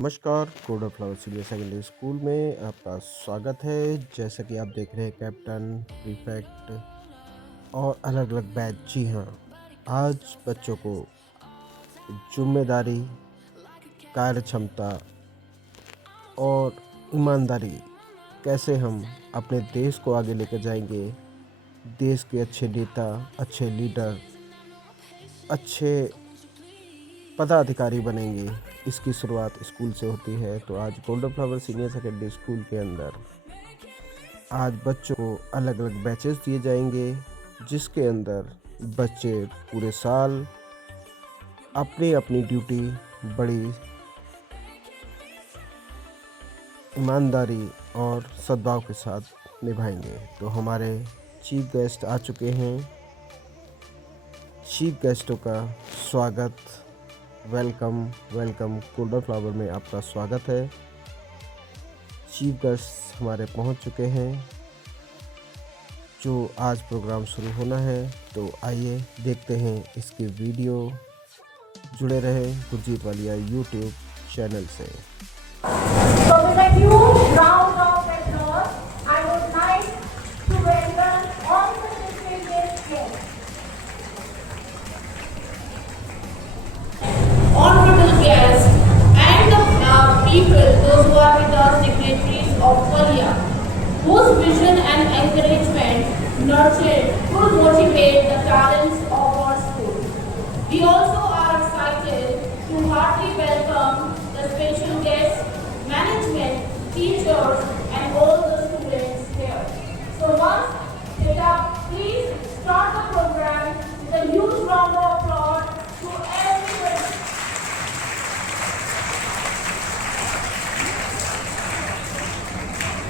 नमस्कार, code of flower senior secondary school में आपका स्वागत है। जैसा कि आप देख रहे हैं कैप्टन, प्रीफेक्ट और अलग-अलग बैच। जी हाँ, आज बच्चों को ज़िम्मेदारी, कार्यक्षमता और ईमानदारी कैसे हम अपने देश को आगे लेकर जाएँगे, देश के अच्छे नेता, अच्छे लीडर, अच्छे पदाधिकारी बनेंगे, इसकी शुरुआत स्कूल से होती है। तो आज golden flower senior secondary school के अंदर आज बच्चों को अलग-अलग बैचेस दिए जाएंगे, जिसके अंदर बच्चे पूरे साल अपनी-अपनी ड्यूटी बड़ी ईमानदारी और सद्भाव के साथ निभाएंगे। तो हमारे चीफ गेस्ट आ चुके हैं। चीफ गेस्टों का स्वागत, वेलकम वेलकम गोल्डन फ्लावर में आपका स्वागत है। चीफ गेस्ट हमारे पहुंच चुके हैं, जो आज प्रोग्राम शुरू होना है। तो आइए देखते हैं इसकी वीडियो। जुड़े रहे गुरजीत वालिया यूट्यूब चैनल से। So with a huge round of applause, I would like to welcome all the distinguished guests. Honorable guests and the people, those who are with us, dignitaries of Kalia, whose vision and encouragement nurtured will motivate the talents of our school. We also are excited to heartily welcome the special guests, management, teachers, and all the students here. So once set up, please start the program with a huge round of applause to everybody.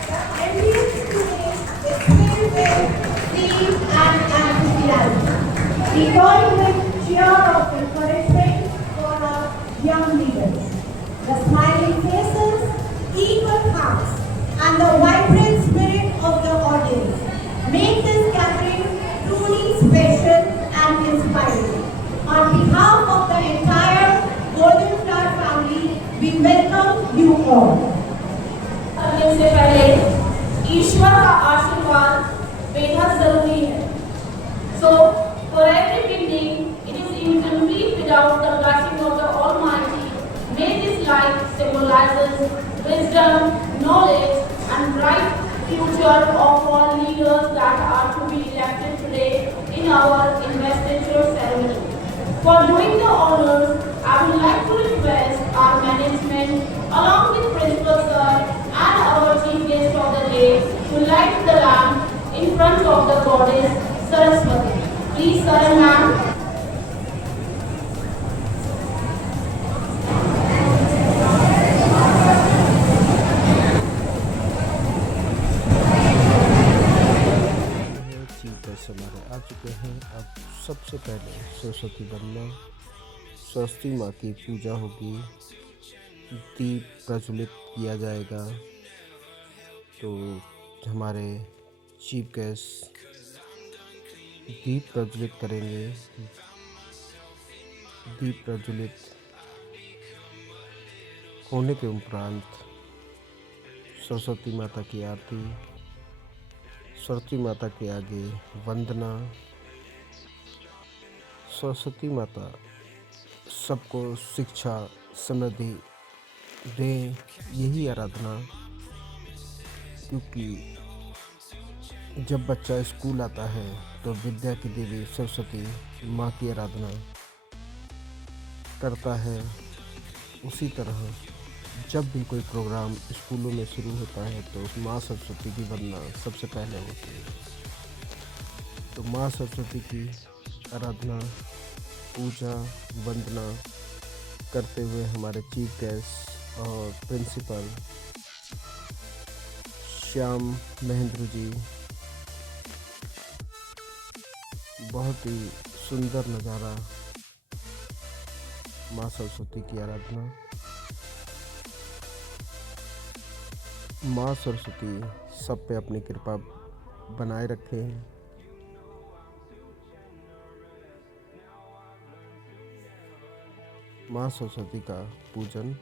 The MBA today is filled with zeal and enthusiasm. We join with cheer of encouragement for our young leaders. The smiling faces, eager hearts, and the vibrant spirit of the audience make this gathering truly special and inspiring. On behalf of the entire Golden Star family, we welcome you all. करने से पहले ईश्वर का आशीर्वाद बेहद जरूरी है। So, for every beginning, it is incomplete without the blessing of the Almighty. May this light symbolizes wisdom, knowledge, and bright future of all leaders that are to be elected today in our investiture ceremony. For doing the honors, I would like to request our management, along with Principal Sir and our Chief Guest of the day, to light the lamp in front of the goddess Saraswati. Please, Sir and Ma'am. Chief guest हमारे आ चुके हैं। अब सबसे पहले सरस्वती वंदना, सरस्वती माँ की पूजा होगी, दीप प्रज्वलित किया जाएगा। तो हमारे चीफ गेस्ट दीप प्रज्वलित करेंगे। दीप प्रज्वलित होने के उपरांत सरस्वती माता की आरती, सरस्वती माता के आगे वंदना। सरस्वती माता सबको शिक्षा समृद्धि दे, यही आराधना। क्योंकि जब बच्चा स्कूल आता है तो विद्या की देवी सरस्वती माँ की आराधना करता है। उसी तरह जब भी कोई प्रोग्राम स्कूलों में शुरू होता है तो माँ सरस्वती की वंदना सबसे पहले होती है। तो माँ सरस्वती की आराधना, पूजा, वंदना करते हुए हमारे चीफ गेस्ट और प्रिंसिपल श्याम महेंद्र जी, बहुत ही सुंदर नज़ारा, माँ सरस्वती की आराधना। माँ सरस्वती सब पे अपनी कृपा बनाए रखे। माँ सरस्वती का पूजन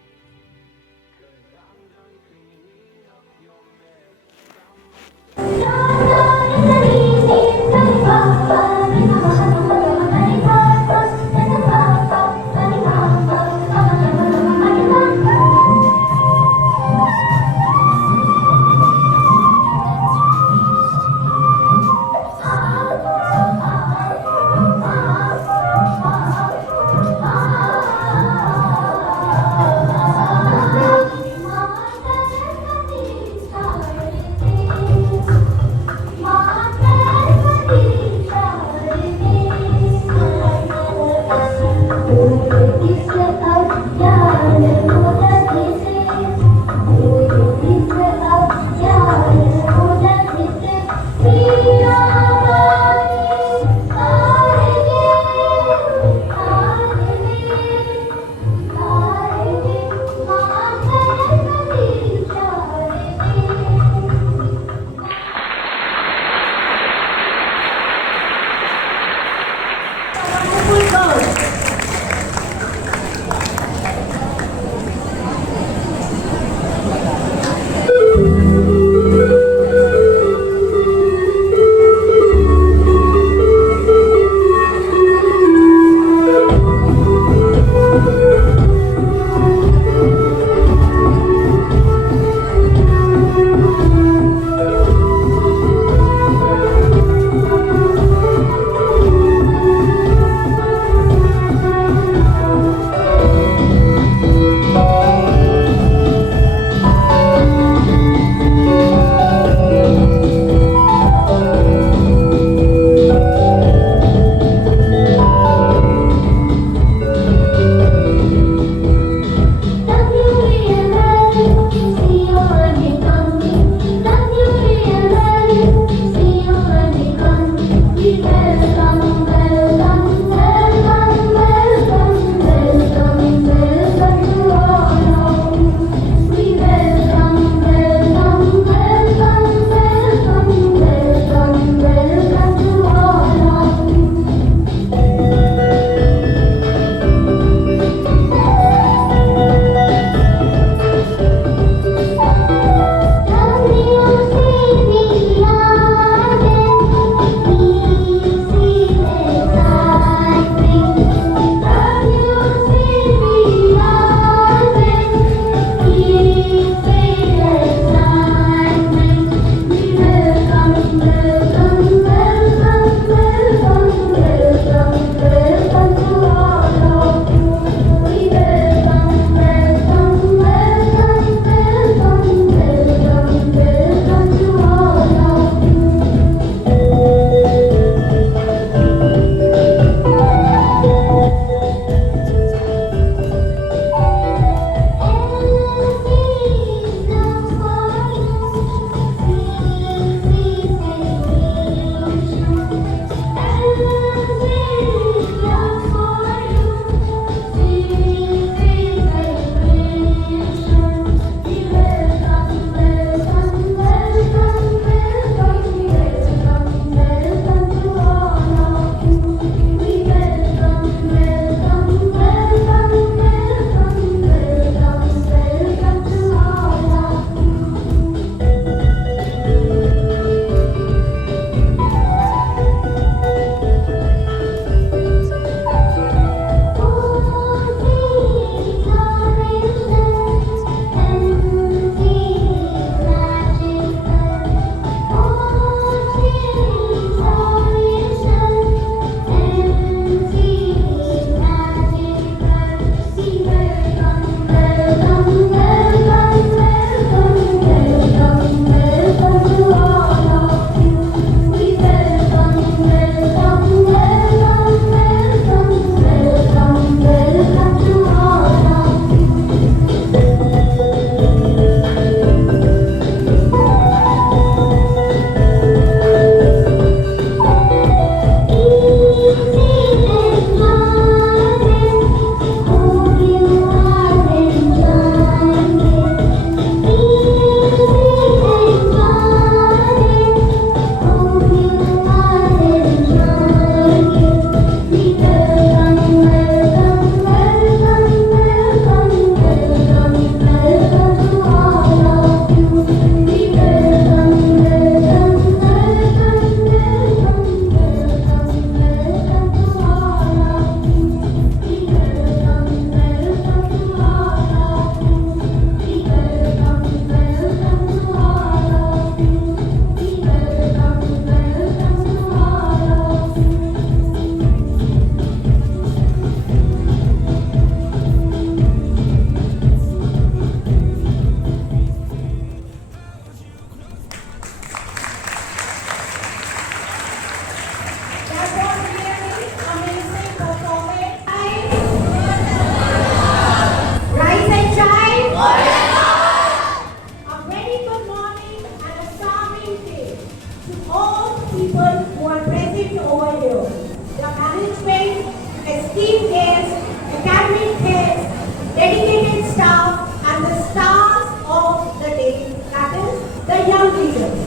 the young leaders.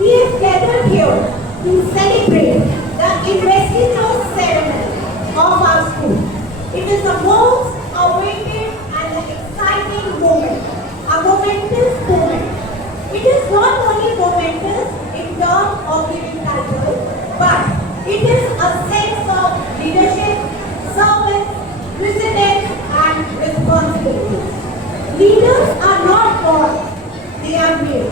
We have gathered here to celebrate the investiture ceremony of our school. It is the most awaited and exciting moment, a momentous moment. It is not only momentous in terms of giving titles, but it is a sense of leadership, service, precedence, and responsibility. Leaders are not born, they are made.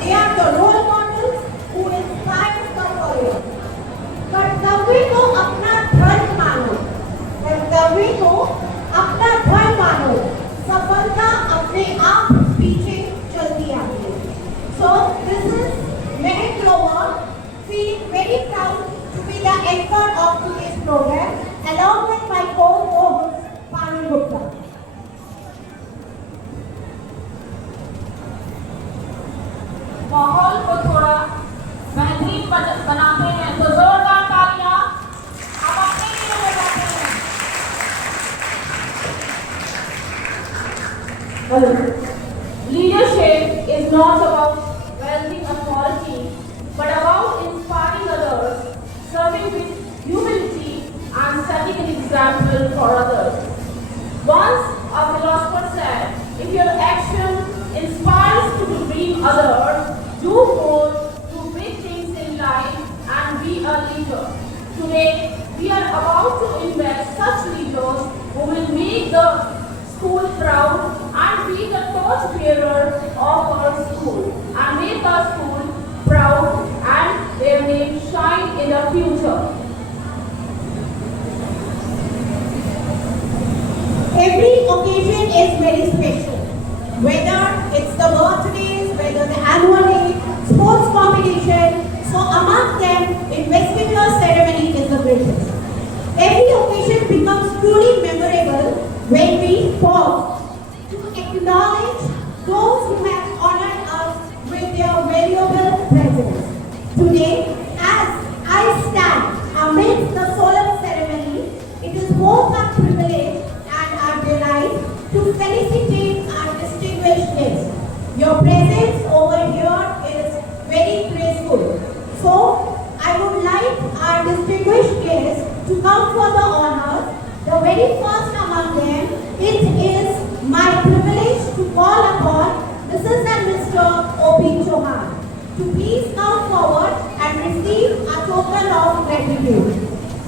They are the role models who inspire the followers. कर्तव्य को अपना धर्म मानो, कर्तव्य को अपना धर्म मानो, सफलता अपने आप पीछे चलती आती है. So this is Mehak Lower, feel very proud to be the anchor of today's program, along with my co-host Panu Gupta. माहौल को थोड़ा बेहतरीन बनाते हैं तो जोरदार तालियां आप अपने लिए बजाते हैं. Leadership is not about wielding authority, but about inspiring others, serving with humility, and setting an example for others. Once a philosopher said, if your action inspires to dream others, do more, do big things in life, and be a leader. Today, we are about to invest such leaders who will make the school proud and be the torch bearer of our school and make our school proud and their name shine in the future. Every occasion is very special. Whether it's the birthdays, whether the annual day, sports competition, so among them, investiture ceremony is the greatest. Every occasion becomes truly memorable when we pause to acknowledge those who have honored us with their valuable presence. Today, as I stand amidst the solemn ceremony, it is both a privilege and a delight to felicitate our distinguished guests. Your presence over here is very graceful. So, I would like our distinguished guests to come for the honors. The very first among them, it is my privilege to call upon Mrs. and Mr. O.P. Chauhan to please come forward and receive a token of gratitude.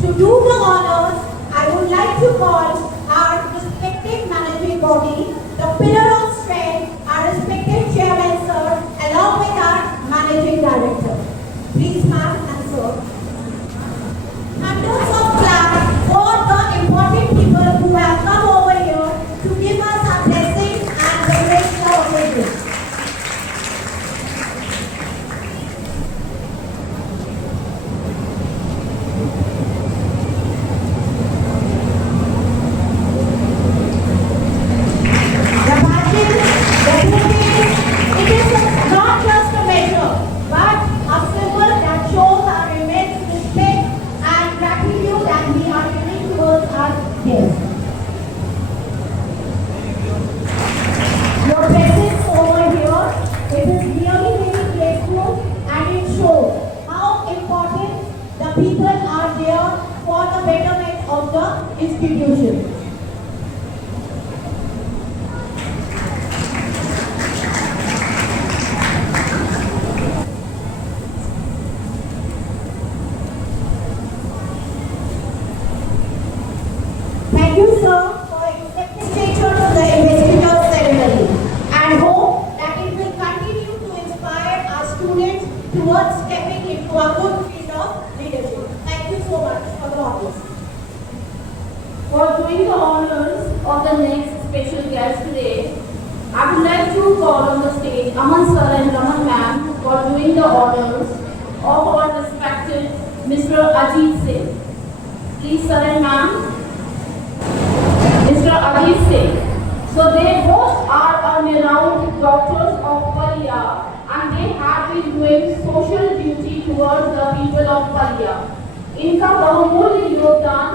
To do the honors, I would like to call our respected managing body, the pillar of strength, our respected chairman sir, along with our managing director. Please ma'am and sir. Thunders of clap for the important people who have come over here to give us our blessings and the grace of occasion. The badges, the bouquets, it is not just a measure, but a symbol that shows our immense respect and gratitude that we are giving towards our guests. Your presence over here, it is really very grateful and it shows how important the people are there for the betterment of the institution. Thank you, sir, for accepting nature to the investiture ceremony and hope that it will continue to inspire our students towards stepping into a good field of leadership. Thank you so much for the honors. For doing the honors of the next special guest today, I would like to call on the stage Aman sir and Raman ma'am for doing the honors of our respected Mr. Ajit Singh. Please sir and ma'am. Mr. Ajit Singh. So they both are renowned doctors of Palia and they have been doing social duty towards the people of Palia. इनका बहुमूल्य योगदान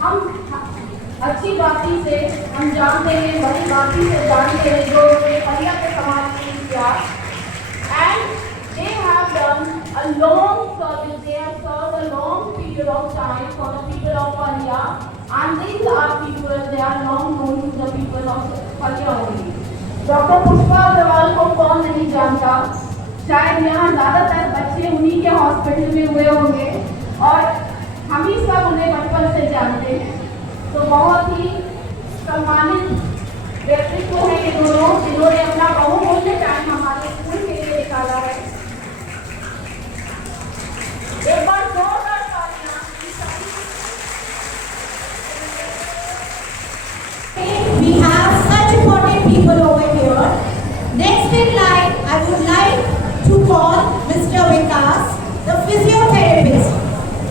हम अच्छी बाती से हम जानते हैं, बड़ी बाती से जानते हैं जो पलिया के समाज में किया. a long service. They have served a long period of time for the people of Palia, and these are people, they are long known to the people of Palia only. Doctor Pushpa Agrawal को कौन नहीं जानता, शायद यहाँ ज़्यादातर बच्चे उन्हीं के हॉस्पिटल में हुए होंगे और हम ही सब उन्हें बचपन से जानते हैं। तो बहुत ही सम्मानित व्यक्तित्व है ये दोनों, जिन्होंने अपना बहुमूल्य टाइम हमारे स्कूल के लिए निकाला है। एक बार जोरदार तालियां। We have such important people over here. Next in line, I would like to call Mr. Vikas, the physiotherapist.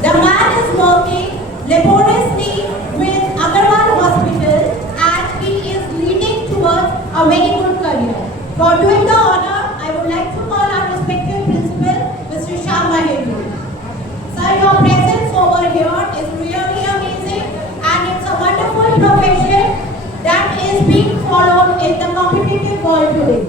The man is working laboriously with Agarwal Hospital and he is leading towards a very good career. For doing the honor, I would like to call our respected principal, Mr. Shyam Maheshwari. Sir, your presence over here is really amazing and it's a wonderful profession that is being followed in the competitive world today.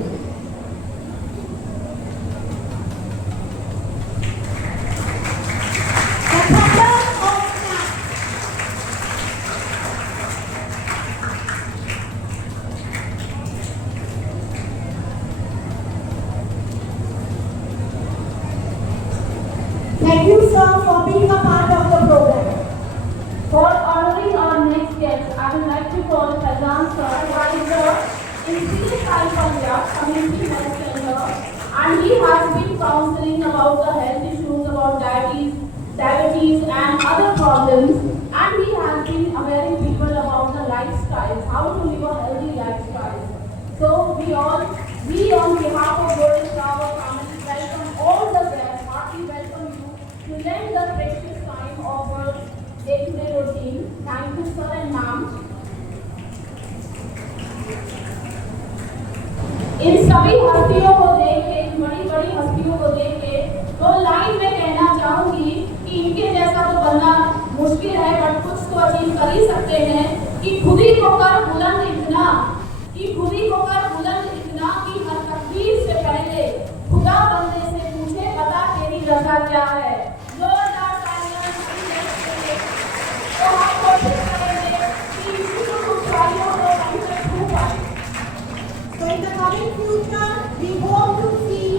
The thunder of snap. Thank you, sir, for being a part of the program. For honoring our next guest, I would like to call Fazan sir, advisor in CSI Punjab Community Health Center, and he has been counseling about the health issues about diabetes and other problems, and he has been awareing people about the lifestyles, how to live a healthy lifestyle. So we on behalf of Golden Flower family welcome all the guests, heartily welcome you to lend the precious time of our day-to-day routine. Thank you sir and ma'am. इन सभी हस्तियों को देख के, इन बड़ी-बड़ी हस्तियों को देख के तो लाइन में कहना चाहूंगी कि इनके जैसा तो बनना मुश्किल है, बट कुछ तो अचीव कर ही सकते हैं कि खुद ही को कर बुलंद इतना कि हर तकदीर से पहले खुदा बंदे से पूछे बता तेरी रजा क्या है। जोरदार तालियां तो हम कोशिश करेंगे कि इसी कुछ ऊंचाइयों को हम से छू पाए। So in the coming future, we hope to see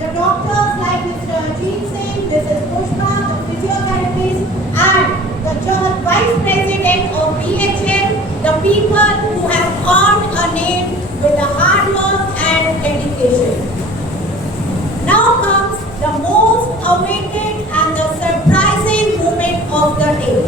the doctors like Mr. Ajit Singh, Mrs. Pushpa, the physiotherapist, and the vice president of BHL, the people who have earned a name with the hard work and dedication. Now comes the most awaited and the surprising moment of the day.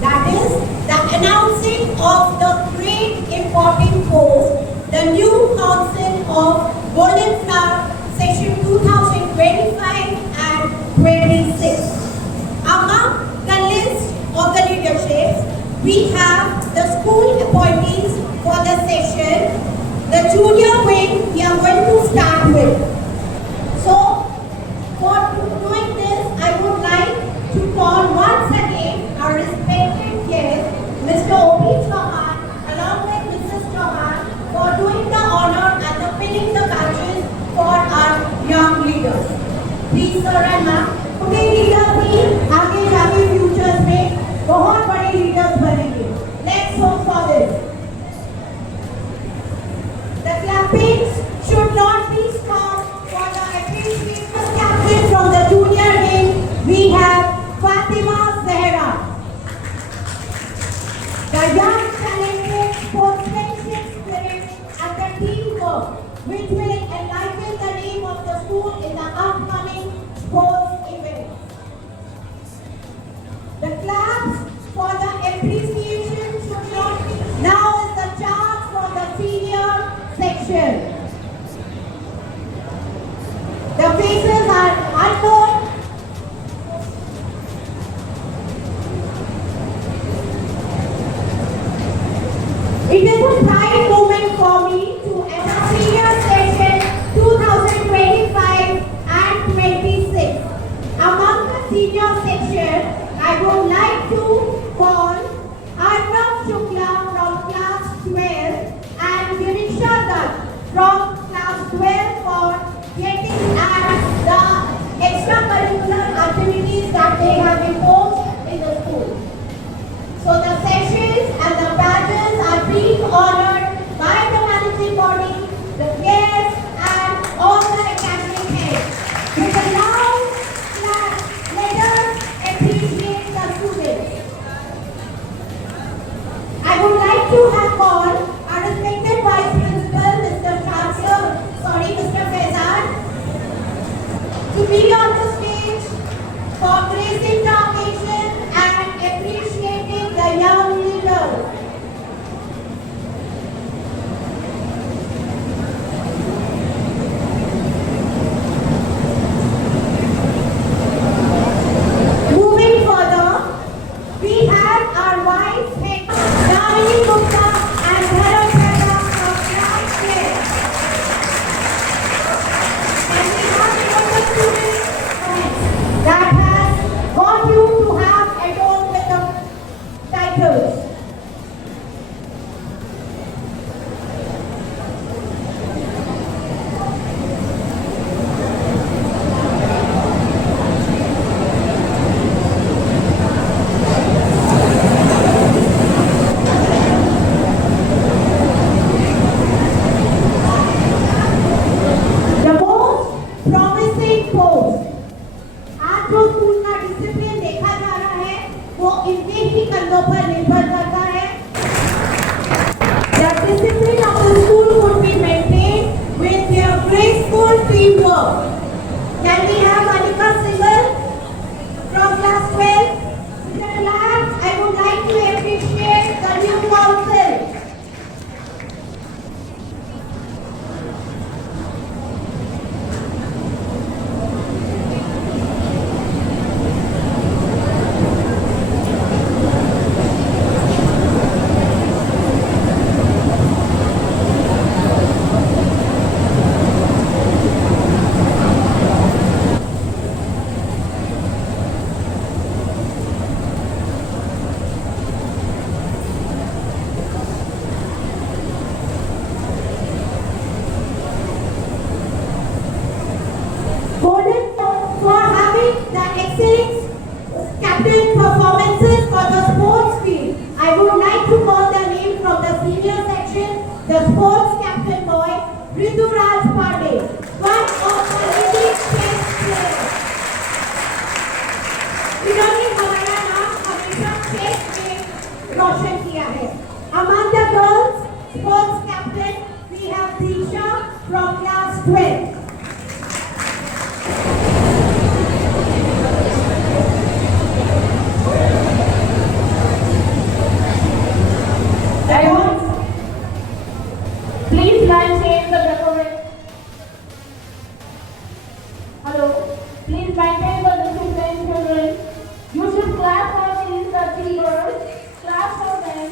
That is the announcing of the great important post, the new council of Golden Flower session 2025 and 26. Among the list of the leaderships, we have the school appointees for the session. The junior wing we are going to start with. So, for doing this, I would like to call once again our respected guest, Mr. O.P. Chauhan, along with Mrs. Chauhan, for doing the honor and the pinning the badges for our young leaders. Please, sir and ma'am, today leaders ही आगे जाके futures में बहुत बड़े leaders बनेंगे. Let's hope for this. The clappings should not be stopped for the appreciation captain from the junior wing. We have Fatima Zahra. The young talented sportsmanship spirit and the teamwork which will enliven the name of the school in the upcoming sports events. The claps for the appreciation should not be. Now is the chance for the senior section. The faces are unknown. It is a pride moment for me to enter senior session 2025 and 26. Among the senior section, I would like to call Arnav Shukla from class 12 and Girisha Dutt from class 12 for getting at the extracurricular they have imposed in the school. So the sessions and the badges are being honored by the managing body, the guests, and all the academic heads. With a loud clap, let us appreciate the students. I would like to have called our respected Vice Principal, Mr. Faizan, to be on the stage for gracing the occasion and appreciating the young leaders. Moving further, we have our vice head, Damini Gupta and Bharat Mehta from class 10. And we have even the students that has got you to have adorned with the titles. The most promising post आज जो school का discipline देखा जा रहा है वो इनके ही कंधों पर निर्भर करता है. The discipline of the school would be maintained with their graceful teamwork. Can we have Anika Singhal from class 12? With the claps, I would like to appreciate the new council. Golden for having the excellent captain performances for the sports field. I would like to call the name from the senior section, the sports captain boy, Rituraj Pandey, one of the leading chess players. इन्होंने हमारा नाम हमेशा chess में रोशन किया है. Among the girls, sports captain, we have Disha from class 12. Everyone, please maintain the decoration. Hello, please maintain the discipline, children. You should clap for these 30 girls. Clap for them.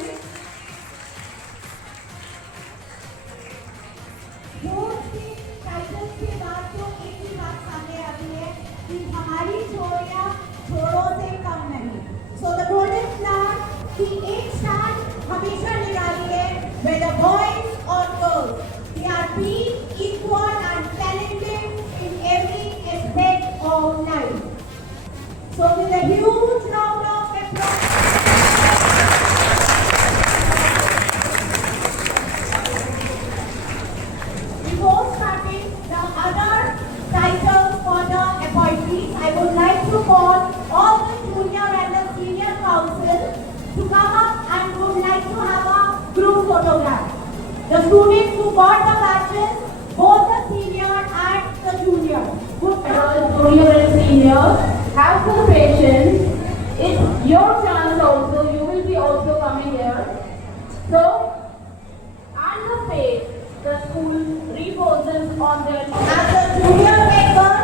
Sports के titles के बाद तो एक ही बात सामने आती है कि हमारी छोरियां छोरों से कम नहीं. सो द गोल्डन फ्लैग की एक शान हमेशा निराली है, whether boys or girls, they are being equal and talented in every aspect of life. So with a huge round of applause. Before starting the other titles for the appointees, I would like to call all the junior and the senior council to come up and would like to have a group photograph. The students who got the badges, both the senior and the junior, would Junior and senior, have some patience. It's your chance also. You will be also coming here. So, on the page, the school reposes on their as the junior member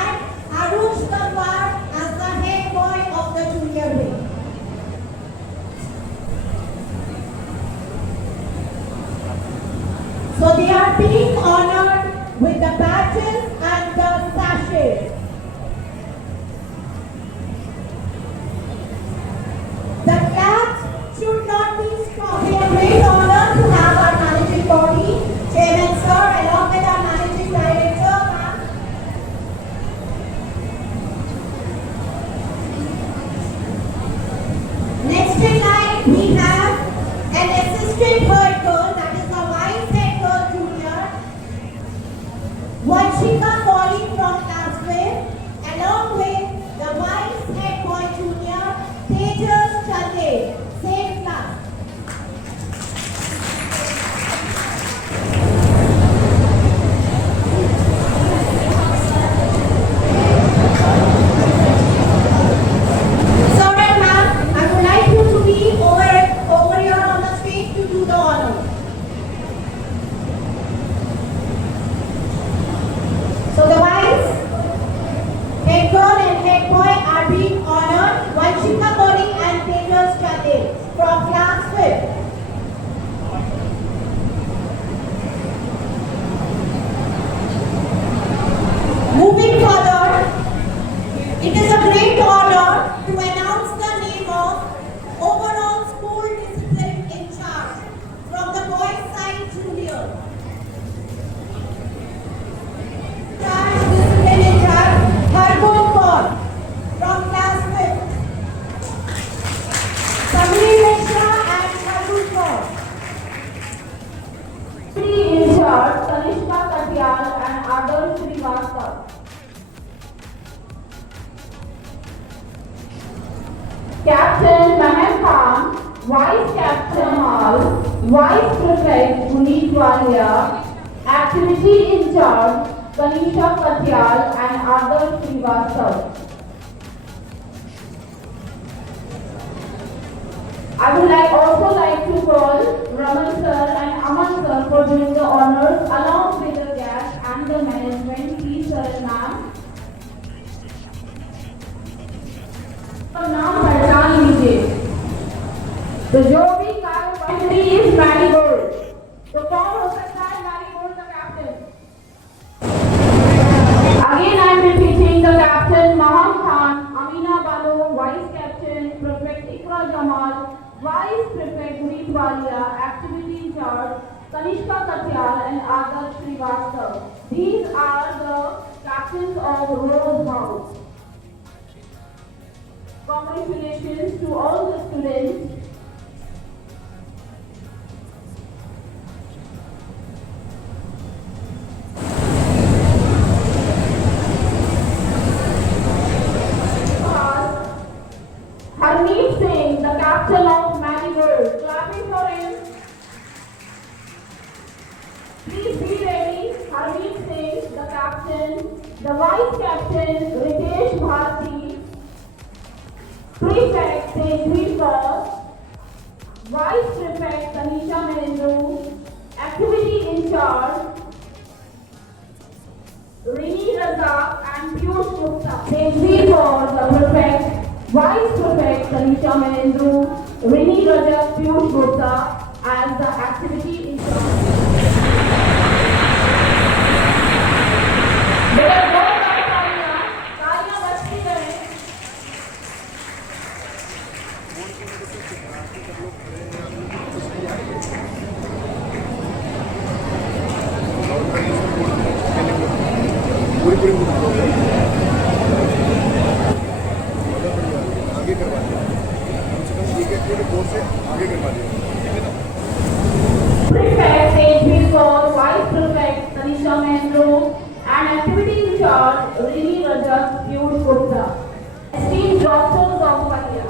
and Arush Kambar as the head boy of the junior wing. So they are being honored with the badges and the sachets. The claps should not be stopped. We are great honor to have our managing body, Chairman Sir, along with our managing director, ma'am. Vanshika Kauri from class 5th, along with the vice head boy junior, Tejas Chande, same class. So right now, I would like you to be over here on the stage to do the honor. So the vice, head girl and head boy are being honored. Vanshika Kauri and Tejas Chande from class 5th. Moving further, it is a great honor to announce the name of overall school discipline in charge from the boys' side junior. Charge discipline in charge, Hargun Kaur from class 5th. Samir Mishra and Hargun Kaur. Three in charge, Kanishka Katyal and Adarsh Srivastav. Captain Mahem Khan, Vice Captain Mal, Vice Prefect Puneet Walia, Activity in charge, Kanisha Katyal and Adarsh Srivastav. I would also like to call Raman sir and Aman sir for doing the honors along with the guests and the management. Please sir and ma'am. तो नाम पहचान लीजिए। तो जो भी कार्यपालिका इस marigold, तो कौन हो सकता है मैरीगोल्ड का captain? Again I am repeating the captain Maham Khan, Amina Balu, vice captain, prefect Ikra Jamal, vice prefect Puneet Walia, activity in charge Kanishka Katyal and Adarsh Srivastav. These are the captains of Rose House. Congratulations to all the students. Harmeet Singh, the captain of Marigold. Clapping for him. Please be ready. Harmeet Singh, the captain. The vice captain, Ritesh Bharti. Prefect, Tejveer Kaur. Vice prefect, Tanisha Menendru. Activity in charge, Rini Razak and Piyush Gupta. Tejveer Kaur, the prefect. Vice Prefect Tanisha Menendru, Rini Rajak, Piyush Gupta as the activity in charge. बेटा बहुत तालियां बजती रहे। आगे करवा दिया कम से कम एक पूरे कोर्स से आगे करवा दिया Prefect Tejveer Kaur, Vice Prefect Tanisha Menendru and activity in charge Rini Rajak, Piyush Gupta. Esteemed doctors of India,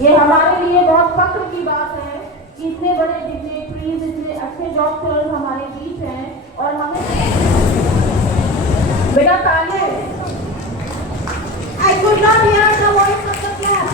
ये हमारे लिए बहुत फख्र की बात है कि इतने बड़े डिग्नेटरीज, इतने अच्छे डॉक्टर्स हमारे बीच हैं और हमें बेटा तालियां। I could not hear the voice of the class.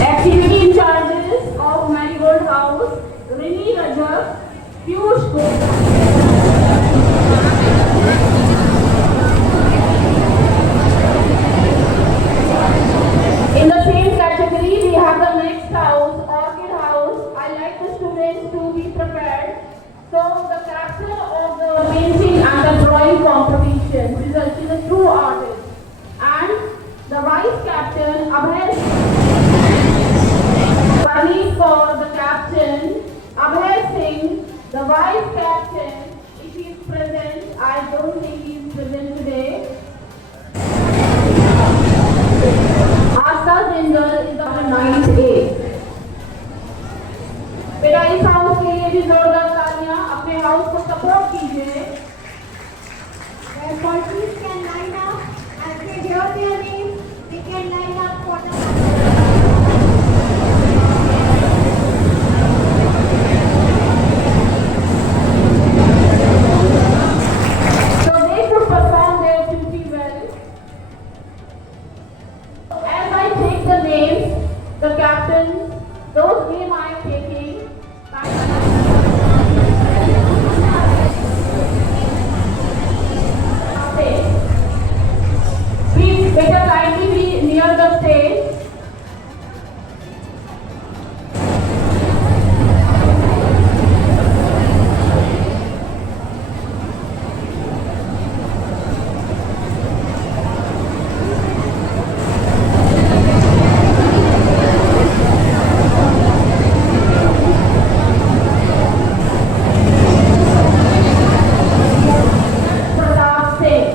Activity in charges of Marigold House, Rini Rajak, Piyush Gupta. In the same category, we have the next house, Orchid House. I like the students students to be prepared. So the captain of the painting and the drawing competition, she's a true artist. And the vice captain, Abhay, Bunny for the captain, Abhay Singh, the vice captain, if he is present, I don't think he is present today. Asta Jindal is the 9th A. बेटा इस house के लिए भी जोरदार तालियां अपने house को support कीजिए. Where parties can line up and they hear their names, they can line up for the So they should perform their duty well. As I take the names, the captains, those names I am taking. Please better kindly be near the stage. Pratap Singh.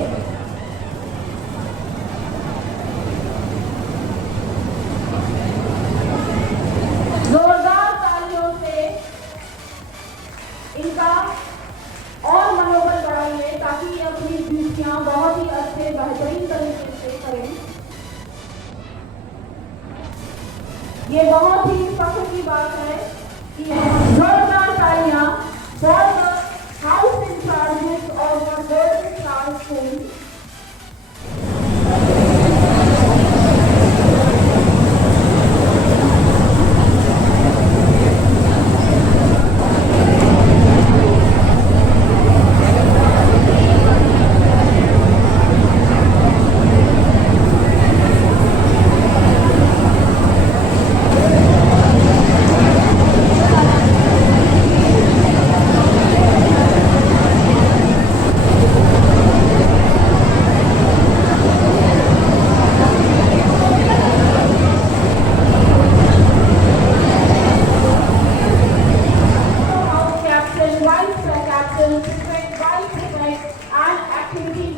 जोरदार तालियों से इनका और मनोबल बढ़ाइए ताकि ये अपनी ड्यूटियां बहुत ही अच्छे बेहतरीन तरीके से करें. ये बहुत ही फख्र की बात है कि जोरदार तालियां for the house incharges of the girls star school.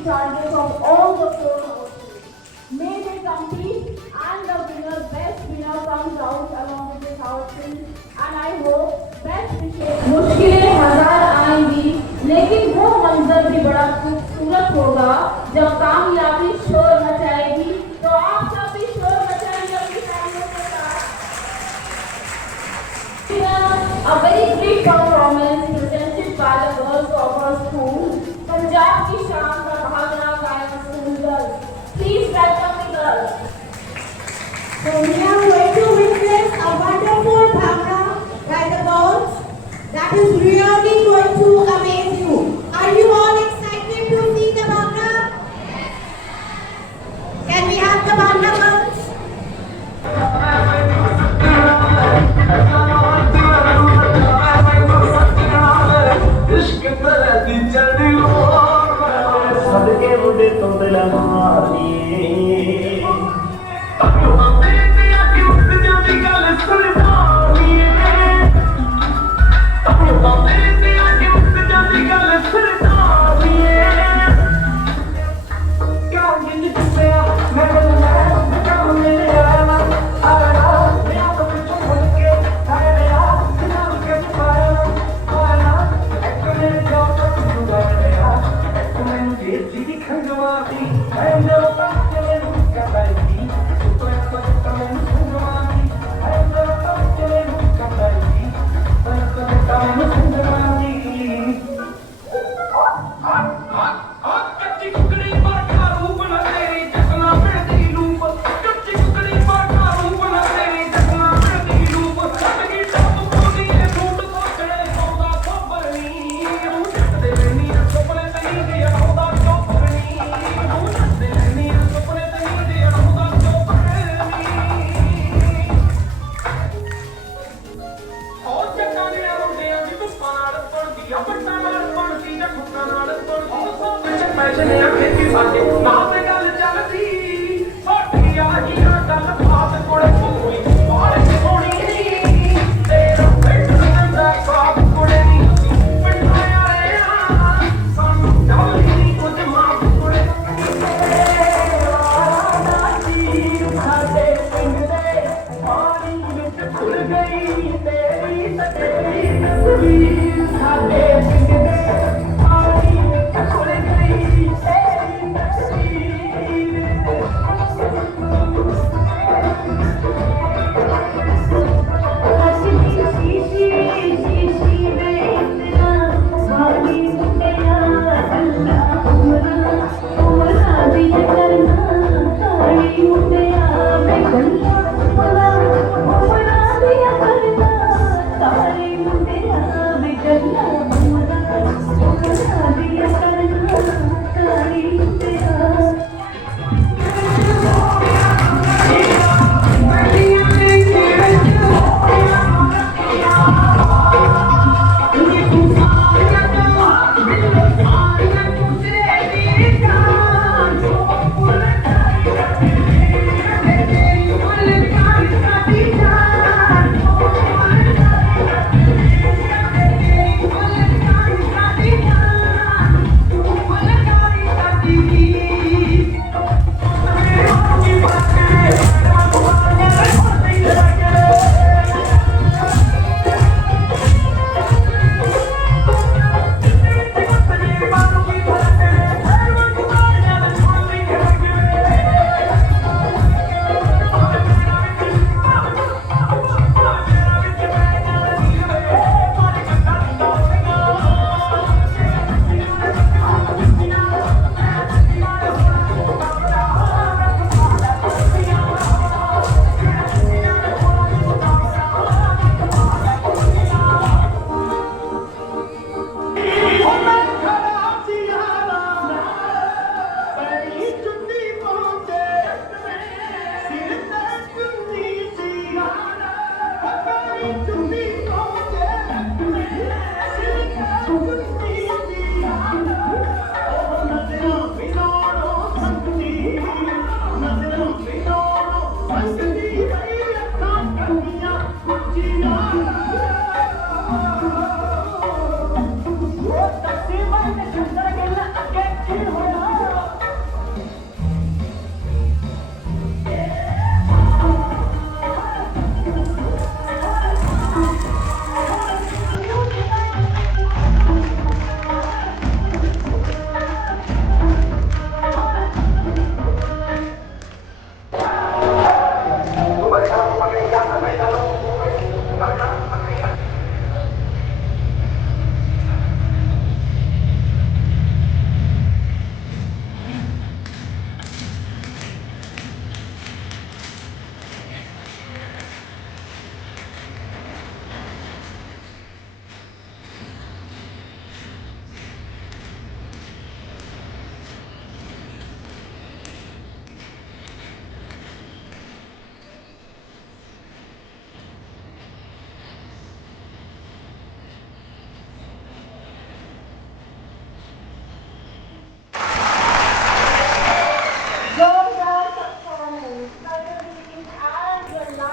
Charges of all the 4 houses. May they compete and the winner comes out along with his houses. And I hope best wishes. मुश्किलें हजार आएंगी लेकिन वो मंजर भी बड़ा खूबसूरत होगा जब कामयाबी शोर मचाएगी. तो आप सब भी शोर मचाएंगे अपनी तालियों के साथ. A very great performance presented by the girls of our school. Punjab की शान का भागना गायन school girls. Please welcome the girls. So we are going to witness a wonderful bhangra by the girls that is really going to amaze you. Are you all excited to see the bhangra? Can we have the bhangra girls? सदके मुझे तो दिल मारी सुन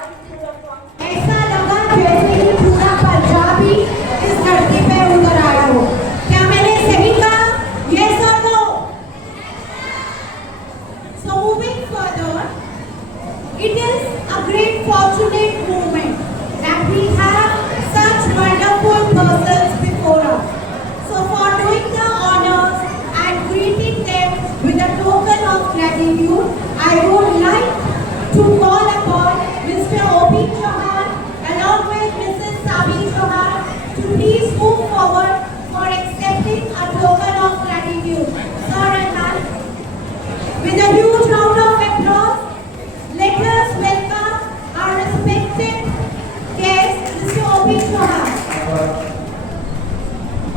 ऐसा लगा जैसे कि पूरा पंजाबी इस धरती पे उतर आया हो। क्या मैंने सही कहा? Yes or no? So moving further, it is a great fortunate moment that we have such wonderful persons before us. So for doing the honors and greeting them with a token of gratitude, I would like to call upon Mr. O.P. Chauhan along with Mrs. Sabi Chauhan to please move forward for accepting a token of gratitude. Sir and ma'am, with a huge round of applause, let us welcome our respected guest, Mr. O.P. Chauhan.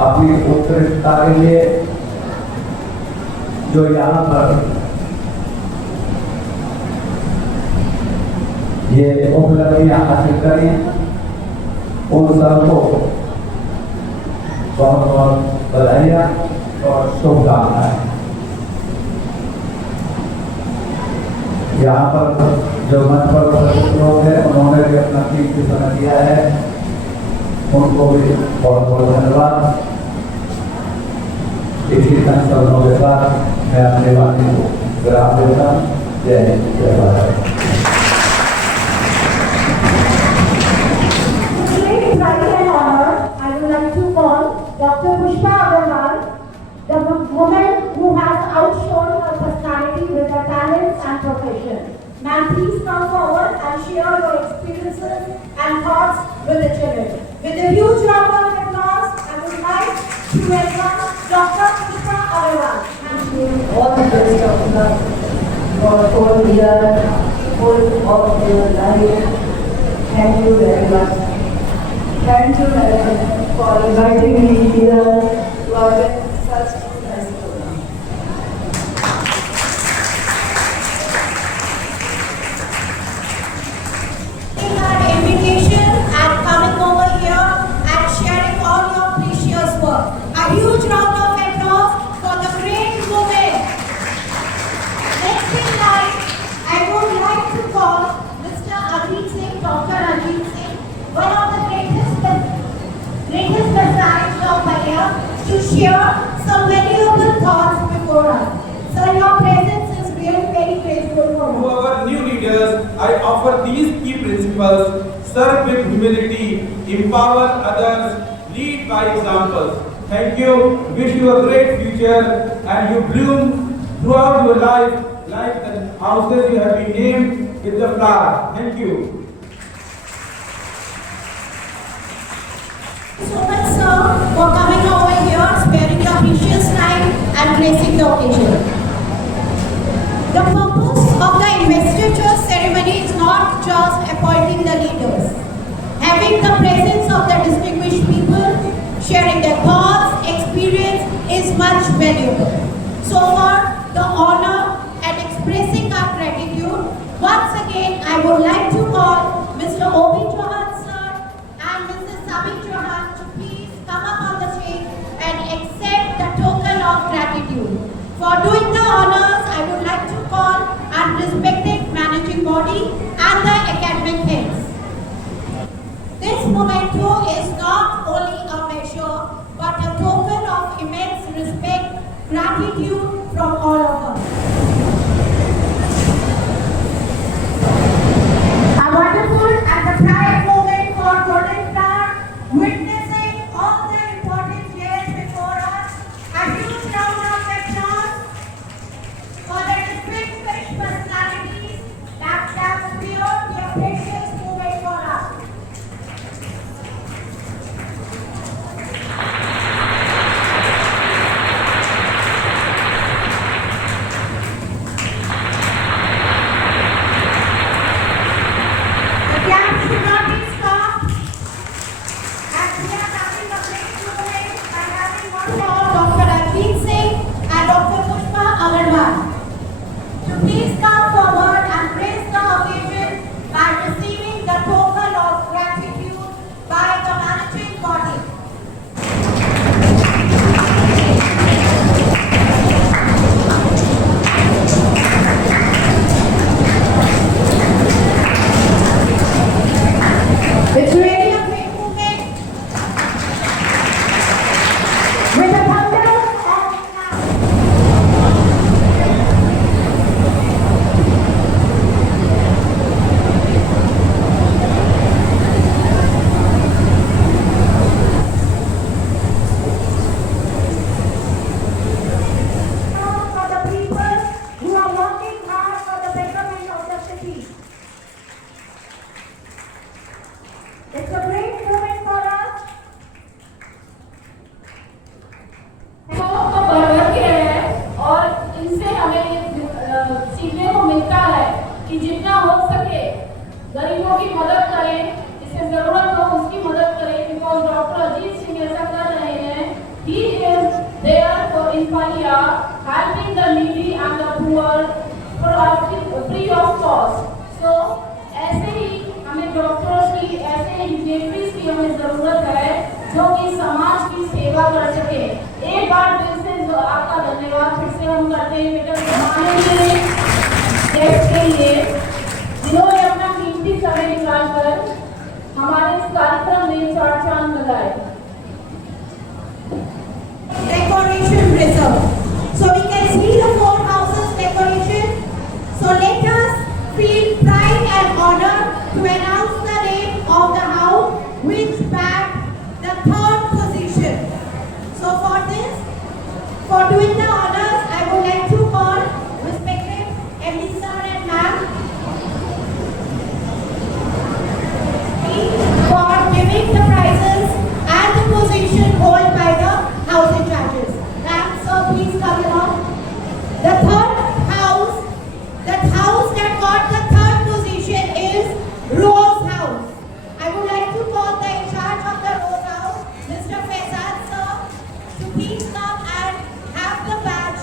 अपनी उत्तरता के लिए जो यहाँ पर ये उपलब्धियां हासिल करी उन सबको बहुत बहुत बधाइयाँ और शुभकामनाएं। यहाँ पर जो मंच पर उपस्थित लोग हैं उन्होंने भी अपना कीमती समय दिया है, उनको भी बहुत बहुत धन्यवाद। इसी संकल्पों के साथ मैं अपने वाणी को विराम देता हूँ। जय हिंद, जय Bharat. Great pride and honor, I would like to call Dr. Pushpa Agarwal, the woman who has outshone her personality with her talents and profession. Ma'am, please come forward and share your experiences and thoughts with the children. With a huge round of applause, I would like to welcome Dr. Pushpa Agarwal. Thank you. All the best of luck for a whole year, full of your life. Thank you very much. Thank you, Madam, for inviting me here to attend such a nice program. Taking our invitation and coming over here and sharing all your precious work. A huge round of applause for the great women. Next in line, I would like to call Mr. Ajit Singh, Dr. Ajit Singh, one of the greatest personalities of India, to share some valuable thoughts before us. Sir, your presence is really very grateful for To us. our new leaders, I offer these key principles: serve with humility, empower others, lead by examples. Thank you. Wish you a great future and you bloom throughout your life like the houses you have been named with the flower. Thank you. So much, sir, for coming over here, sparing your precious time and gracing the occasion. The purpose of the investiture ceremony is not just appointing the leaders. Having the presence of the distinguished people, sharing their thoughts, experience is much valuable. So for the honor and expressing our gratitude, once again I would like to call Mr. Obi Chauhan sir and Mrs. Sabi Chauhan to please come up on the stage and accept the token of gratitude. For doing the honors, I would like to call our respected managing body and the academic heads. This memento is not only a measure but a token of immense respect, gratitude from all of us. A wonderful and the pride moment for Golden Star, witnessing all the important years before us. A huge round of applause for the distinguished personalities that have spared their precious moment for us. The dance should not be stopped as we are having a great moment by having one for Dr. Ajit Singh and Dr. Pushpa Agarwal to please come forward and grace the occasion by receiving the token of gratitude by the managing body. It's really a great moment with a thunder of claps. For the people who are working hard for the betterment of the city. It's a great moment for us. तो बढ़ के है और इनसे हमें सीखने को मिलता है कि जितना हो सके गरीबों की मदद करें, जिसे जरूरत हो उसकी मदद करें, बिकॉज डॉक्टर अजीत सिंह ऐसा कर रहे हैं. He is there for India, helping the needy and the poor for free of cost. So ऐसे ही हमें डॉक्टर्स की, ऐसे डिग्निटरीज की हमें जरूरत है जो कि समाज की सेवा कर सके। एक बार दिल से आपका धन्यवाद फिर से हम करते हैं बेटा माननीय गेस्ट के लिए जिन्होंने अपना कीमती समय निकालकर हमारे इस कार्यक्रम में चार चांद लगाए। Decoration reserve. So we can see the four houses decoration. So let us feel pride and honor to announce the name of the house which bagged the third position. So for this, for doing the honors, I would like to call respected MD sir and ma'am for giving the prizes and the position held by the house in charges. Ma'am, sir, please come along. The house that got the third position is Rose House. I would like to call the in charge of the Rose House, Mr. Faisal sir, to please come and have the badge.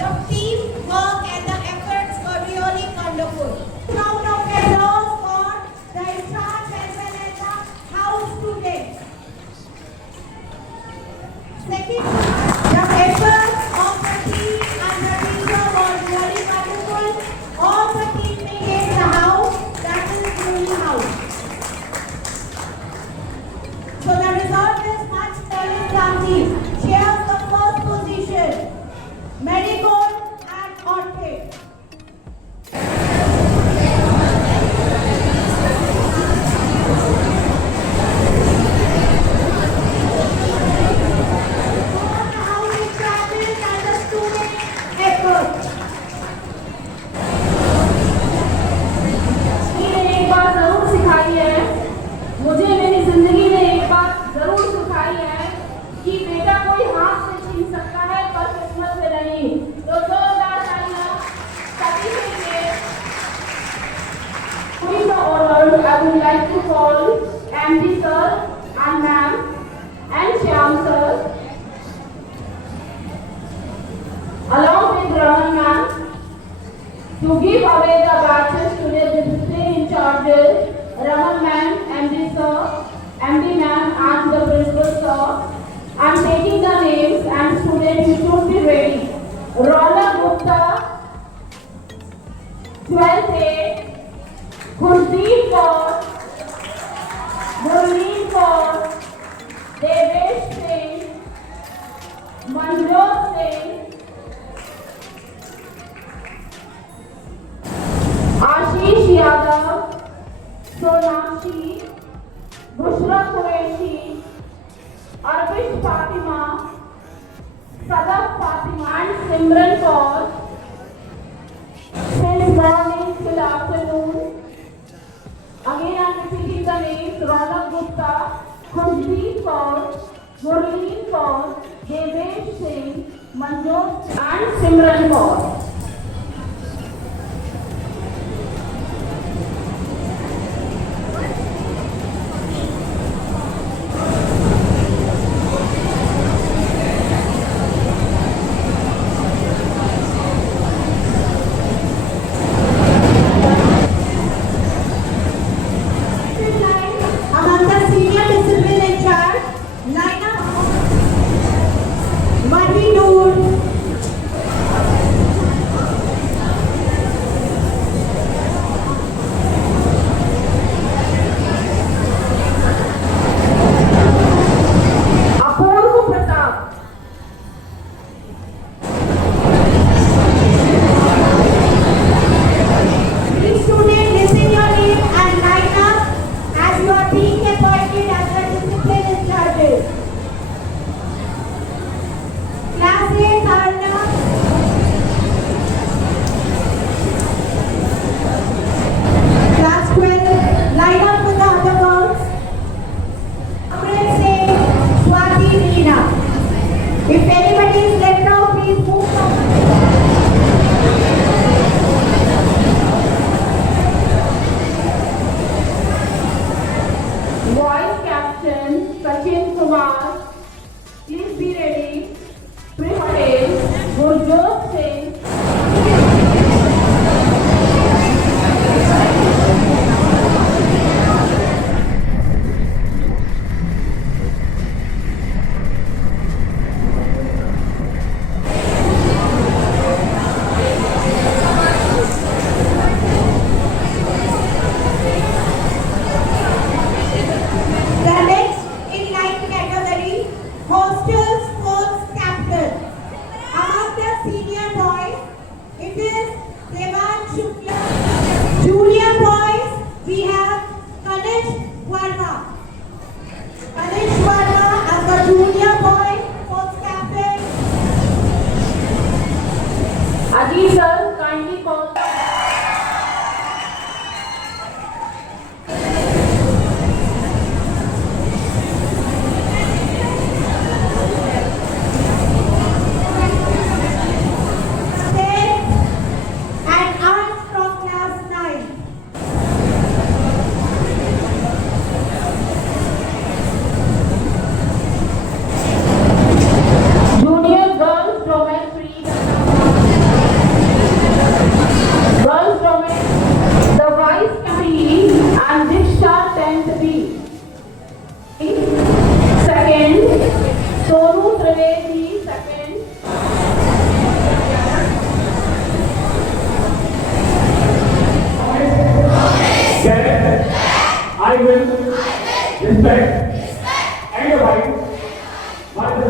The teamwork and the efforts were really wonderful. Round of applause for the in charge as well as the house today. Second, the efforts of the team and the teacher was really wonderful. All the team made the house, that is Julie House. So the result is much better than the she has the first position. Marigold and Orchid. मुझे मेरी जिंदगी में एक बात जरूर सिखाई है कि बेटा कोई हाथ से छीन सकता है पर किस्मत से नहीं। तो जोरदार तालियां सभी के लिए। Moving the order, I would like to call MD sir and ma'am and Shyam sir along with Raman ma'am to give away the badges to their discipline in charges. Raman ma'am, MD sir, MD ma'am and the principal sir. I am taking the names and students who should be ready. Ronak Gupta, 12th A, Gurdeep Kaur, Gurleen Kaur, Devesh Singh, Manjot Singh, Ashish Yadav, Sonakshi, Bushra Qureshi, Arvish Fatima, Sadaf Fatima and Simran Kaur. Since morning till afternoon. Again I am repeating the names: Ronak Gupta, Khundeep Kaur, Gurleen Kaur, Devesh Singh, Manjot and Simran Kaur. Among the senior discipline in charge, Laina Mahinoor,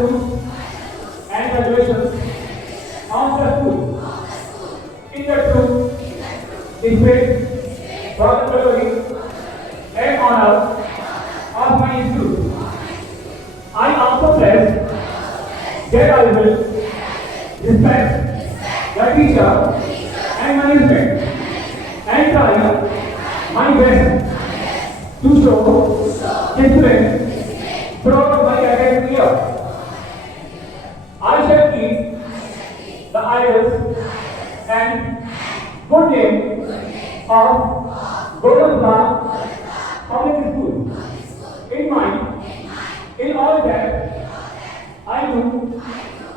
salute and graduations of the school in the true respect for the glory and honor of my institute. I also pledge that I will respect the teacher and management and try my best to show discipline throughout my academic year. I shall keep the idols and good name of Golden Public School in mind in all that I do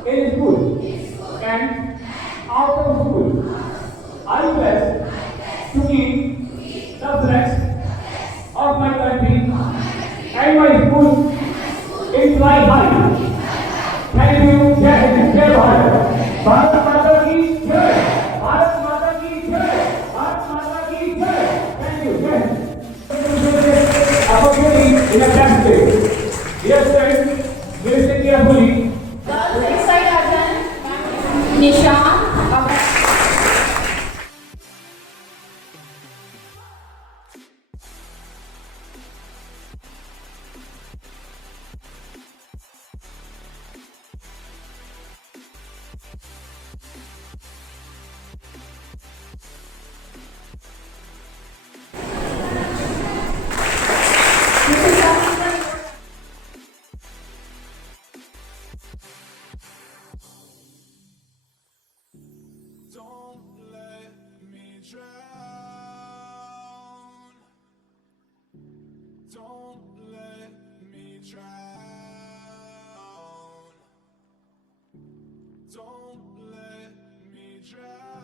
in school and out of school. I pledge to keep the flags of my country and my school in fly high. Thank you, Jai Hind, Jai Bharat. Bharat Mata ki Jai. Bharat Mata ki Jai. Bharat Mata ki Jai. Thank you, Jai Hind. Opportunity in a class day. Dear friends, listen carefully. Girls this side are done. Nishan. Don't let me drown. Don't let me drown. Don't let me drown.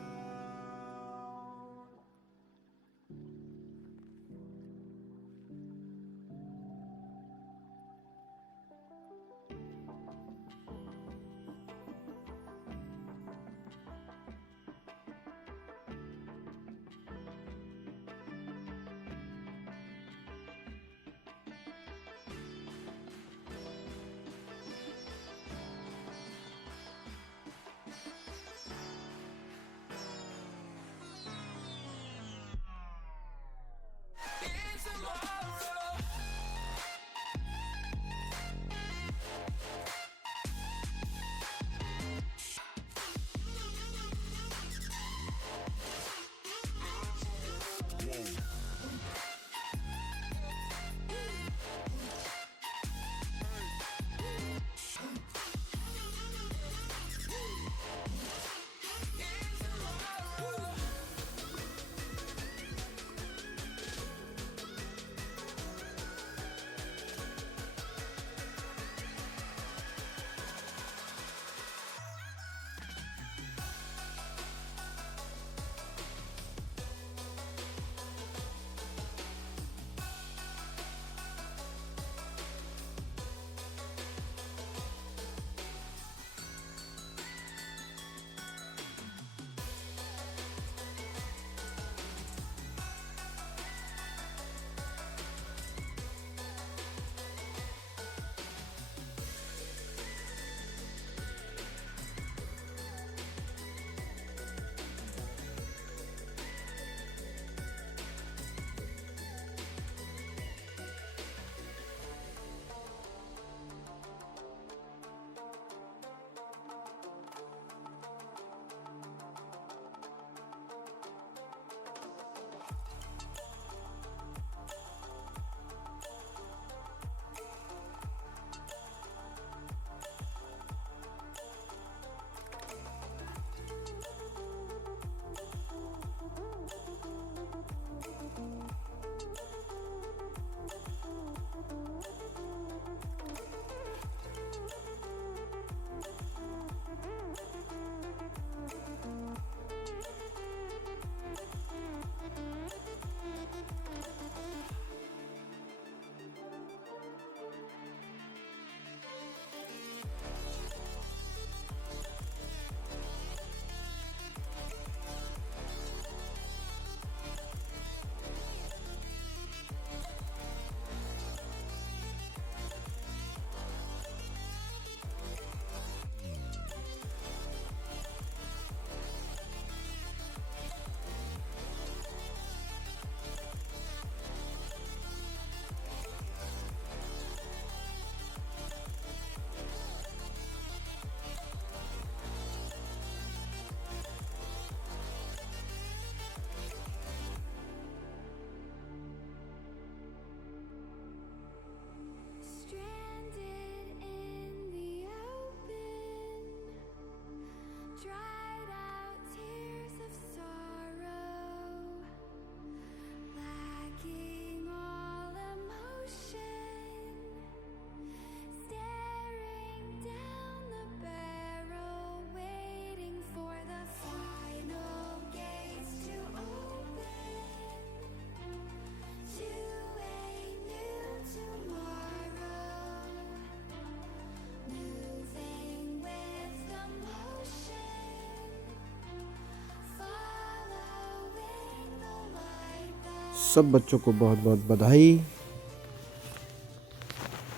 सब बच्चों को बहुत बहुत बधाई,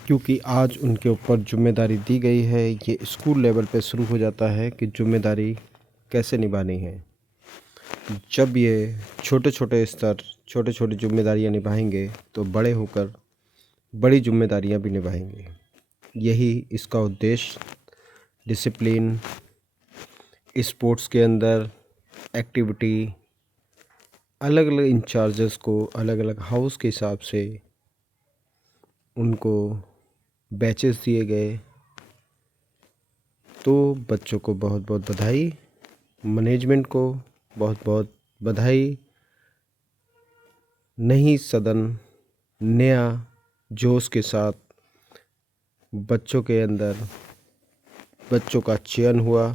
क्योंकि आज उनके ऊपर जिम्मेदारी दी गई है। ये स्कूल लेवल पे शुरू हो जाता है कि जिम्मेदारी कैसे निभानी है। जब ये छोटे छोटे स्तर, छोटे छोटी जिम्मेदारियां निभाएंगे तो बड़े होकर बड़ी जिम्मेदारियां भी निभाएंगे। यही इसका उद्देश्य डिसिप्लिन, स्पोर्ट्स के अंदर एक्टिविटी, अलग अलग इंचार्जेस को अलग अलग हाउस के हिसाब से उनको बैचेस दिए गए। तो बच्चों को बहुत बहुत बधाई, मैनेजमेंट को बहुत बहुत बधाई। नई सदन, नया जोश के साथ बच्चों के अंदर बच्चों का चयन हुआ।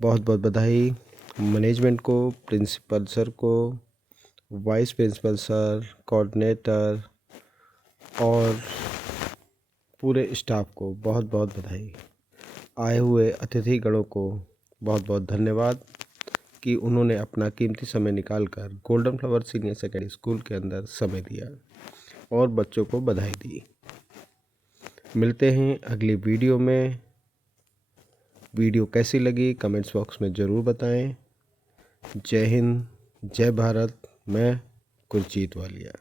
बहुत बहुत बधाई मैनेजमेंट को, प्रिंसिपल सर को, वाइस प्रिंसिपल सर, कोऑर्डिनेटर और पूरे स्टाफ को बहुत बहुत बधाई। आए हुए अतिथिगणों को बहुत बहुत धन्यवाद कि उन्होंने अपना कीमती समय निकालकर golden flower senior secondary school के अंदर समय दिया और बच्चों को बधाई दी। मिलते हैं अगली वीडियो में। वीडियो कैसी लगी कमेंट्स बॉक्स में ज़रूर बताएं। जय हिंद, जय भारत। मैं गुरजीत वालिया।